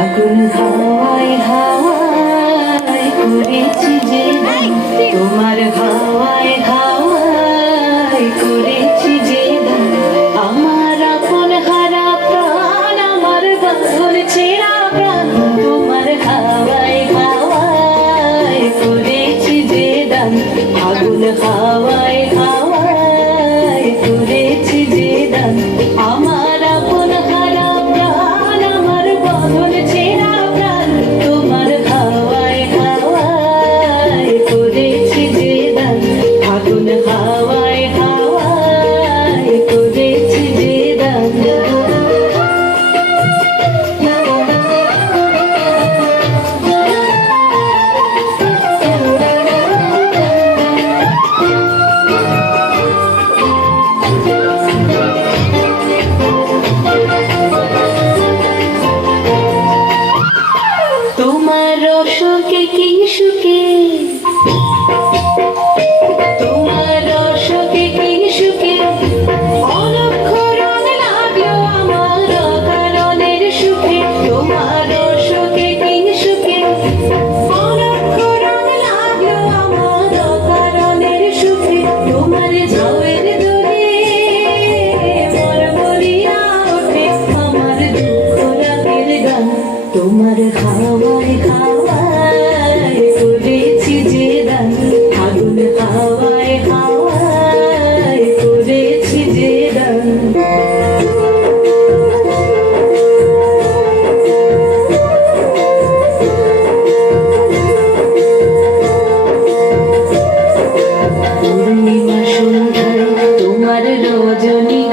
আগুন হাওয়ায় হাওয়ায় করেছি যে দান, তোমার হাওয়ায় হাওয়ায় করেছি যে দান। আমার আপন হারা প্রাণ, আমার বাঁধন ছেঁড়া প্রাণ, তোমার হাওয়ায় হাওয়ায় করেছি যে দান। আগুন হাওয়ায় হাওয়ায় করেছি যে দান। আমার আপন হারা প্রাণ, আমার বাঁধন ছেঁড়া প্রাণ, তোমার হাওয়ায় হাওয়ায় করেছি যে দান। আগুন হাওয়ায় হাওয়ায় করেছি যে দান। তোমার রসকে কি সুখে, তোমার রসকে কি সুখে, অলক্ষ রং লাগলো আমার অকারণের সুখে। তোমার রসকে কি সুখে, অলক্ষ রং লাগলো আমার অকারণের সুখে। তোমার ঝাউয়ের দোলে মর মরিয়া ওঠে আমার দুঃখ রাগের গান। তোমার হাওয়ায় হাওয়ায় করেছি যে দান। আগুন হাওয়ায় হাওয়ায় করেছি যে দান। পূর্ণিমা সন্ধ্যায় তোমার রজনী